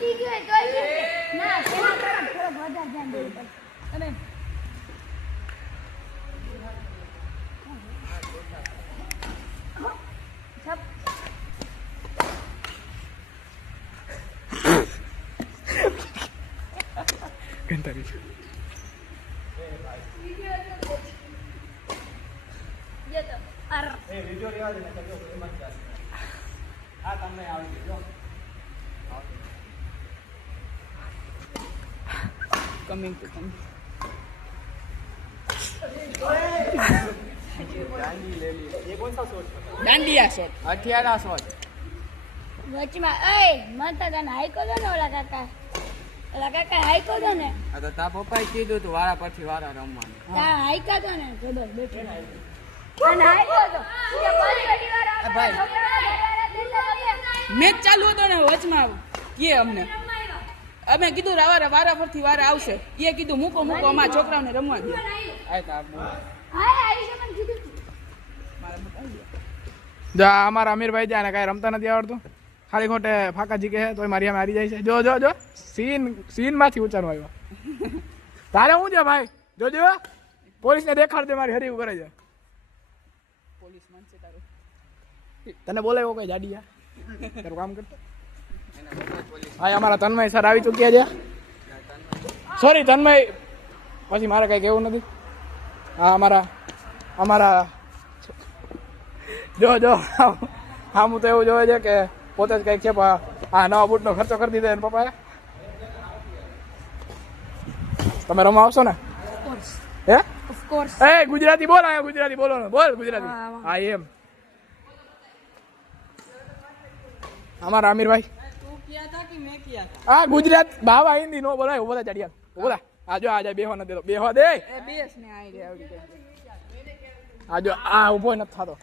જીતી ગયો તો ના તેના તરફ થોડો વધારે ધ્યાન દેવું પડે તમે કંટાળી વિડિયો રેવા દે નકર જો એમાં જ આ તમને આવી ગયો કમિંગ ટુ કમ ગાંડી ले ली ये कौन सा शॉट દાંડિયા શોટ हथियारा शॉट વચમાં એય મનતા તને હાઈકો દો ને ઓલા કાકા હાઈકો દો ને આ તો તા પપ્પાએ કીધું તું વારા પછી વારા રમવાનું તા હાઈકા દો ને જબર બેઠો અને હાઈકો દો કે પલટી વાળા ભાઈ. મેચ ચાલુ હતો ને વચમાં કે અમને અમે કીધું વારા પરથી વારા આવશે એ કીધું મૂકો અમારા છોકરાઓને રમવા દે આ તા હાય આયુષ્યમાન કીધું જા અમારા અમીરભાઈ જ્યાં કાંઈ રમતા નથી આવડતું ખાલી ખોટે ફાકા જીકે છે તોય મારી હારી જાય છે જો સીન માંથી ઉચારવા આવ્યો તારે શું છે ભાઈ જોજો પોલીસને દેખાડ દે મારી હરી કરે છે પોલીસ માનશે તારું તને બોલે એવો કઈ જાડિયા તારું કામ કરતો હા અમારા તન્મય સર આવી ચૂક્યા છે સોરી તન્મય પછી મારે કઈ કહેવું નથી હા અમારા જો હા હું તો એવું જોવે છે કે પોતે જ કંઈક છે પણ આ નવા બૂટનો ખર્ચો કરી દીધો એને પપ્પાએ તમે રમવા આવશો ને હે ઓફકોર્સ એ ગુજરાતી બોલ આ ગુજરાતી બોલો ને બોલ ગુજરાતી હા એમ અમારા અમીરભાઈ હા ગુજરાત બાવા હિન્દી નો બોલાય બોલા ચડિયા બોલા આજો આજે બેહો ન દેતો બેહો દે આજો આ ઉભો નથી થતો